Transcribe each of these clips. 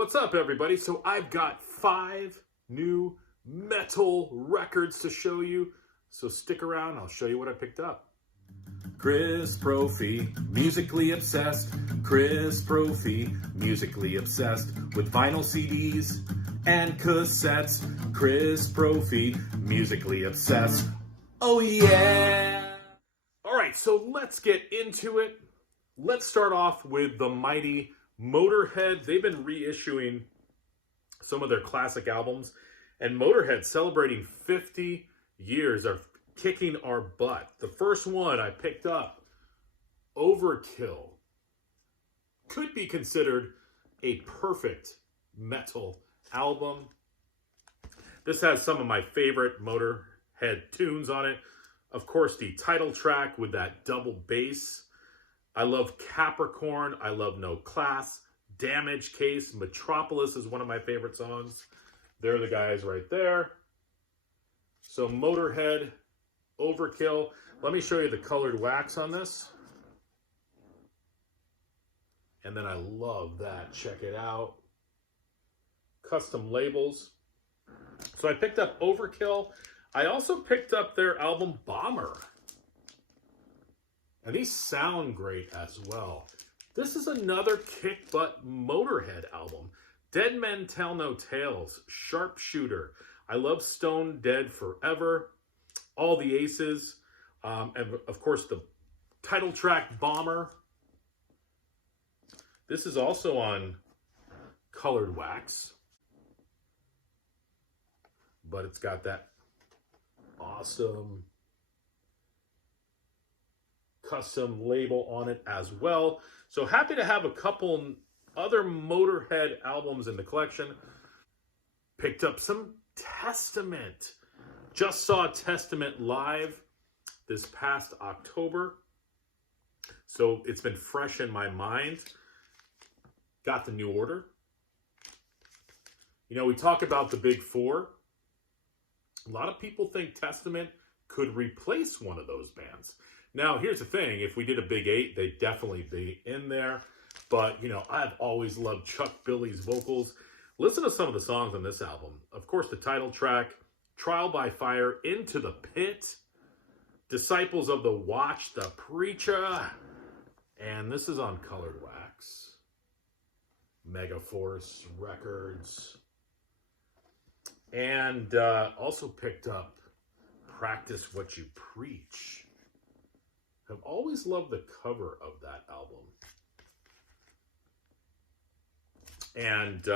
What's up, everybody? So I've got 5 new metal records to show you. So stick around, I'll show you what I picked up. Chris Brophy, musically obsessed. Chris Brophy, musically obsessed. With vinyl CDs and cassettes. Chris Brophy, musically obsessed. Oh yeah! Alright, so let's get into it. Let's start off with the mighty Motorhead. They've been reissuing some of their classic albums, and Motorhead celebrating 50 years of kicking our butt. The first one I picked up, Overkill, could be considered a perfect metal album. This has some of my favorite Motorhead tunes on it. Of course, the title track with that double bass. I love Capricorn. I love No Class. Damage Case. Metropolis is one of my favorite songs. They're the guys right there. So Motorhead, Overkill. Let me show you the colored wax on this. And then I love that. Check it out. Custom labels. So I picked up Overkill. I also picked up their album Bomber. And these sound great as well. This is another kick butt Motorhead album. Dead Men Tell No Tales, Sharpshooter. I love Stone Dead Forever, All the Aces, and of course the title track Bomber. This is also on colored wax, but it's got that awesome custom label on it as well. So happy to have a couple other Motorhead albums in the collection. Picked up some Testament. Just saw Testament live this past October. So it's been fresh in my mind. Got the New Order. You know, we talk about the big four. A lot of people think Testament could replace one of those bands. Now, here's the thing. If we did a big 8, they'd definitely be in there. But, you know, I've always loved Chuck Billy's vocals. Listen to some of the songs on this album. Of course, the title track, Trial by Fire, Into the Pit, Disciples of the Watch, The Preacher. And this is on colored wax. Megaforce Records. And also picked up Practice What You Preach. I've always loved the cover of that album. And,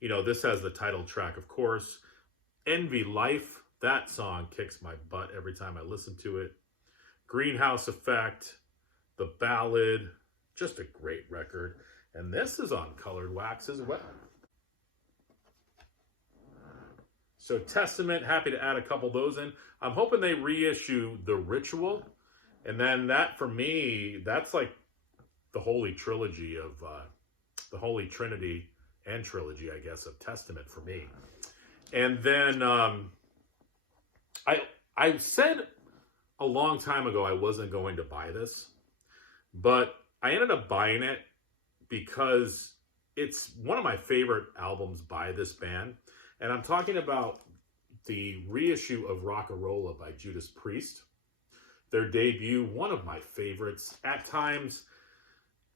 you know, this has the title track, of course. Envy Life. That song kicks my butt every time I listen to it. Greenhouse Effect. The Ballad. Just a great record. And this is on colored wax as well. So Testament, happy to add a couple of those in. I'm hoping they reissue The Ritual. And then that, for me, that's like the holy trilogy of, the holy trinity and trilogy, I guess, of Testament for me. And then I said a long time ago I wasn't going to buy this, but I ended up buying it because it's one of my favorite albums by this band. And I'm talking about the reissue of Rocka, Rolla by Judas Priest. Their debut, one of my favorites, at times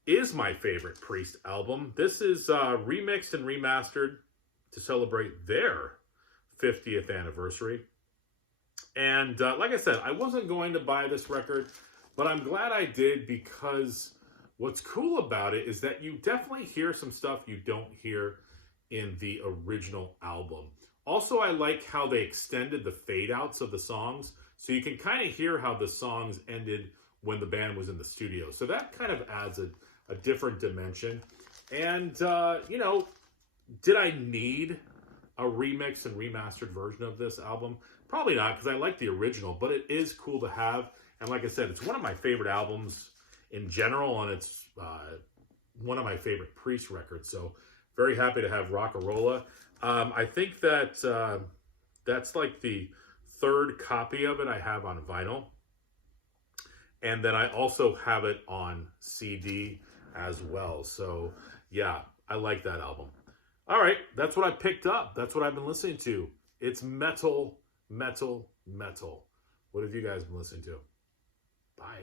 is my favorite Priest album. This is remixed and remastered to celebrate their 50th anniversary. And like I said, I wasn't going to buy this record, but I'm glad I did, because what's cool about it is that you definitely hear some stuff you don't hear in the original album. Also, I like how they extended the fade outs of the songs, so you can kind of hear how the songs ended when the band was in the studio. So that kind of adds a different dimension. And, you know, did I need a remix and remastered version of this album? Probably not, because I like the original, but it is cool to have. And like I said, it's one of my favorite albums in general, and it's one of my favorite Priest records. So very happy to have Rocka, Rolla. I think that that's like the 3rd copy of it I have on vinyl. And then I also have it on CD as well. So yeah, I like that album. All right, that's what I picked up. That's what I've been listening to. It's metal, metal, metal. What have you guys been listening to? Bye.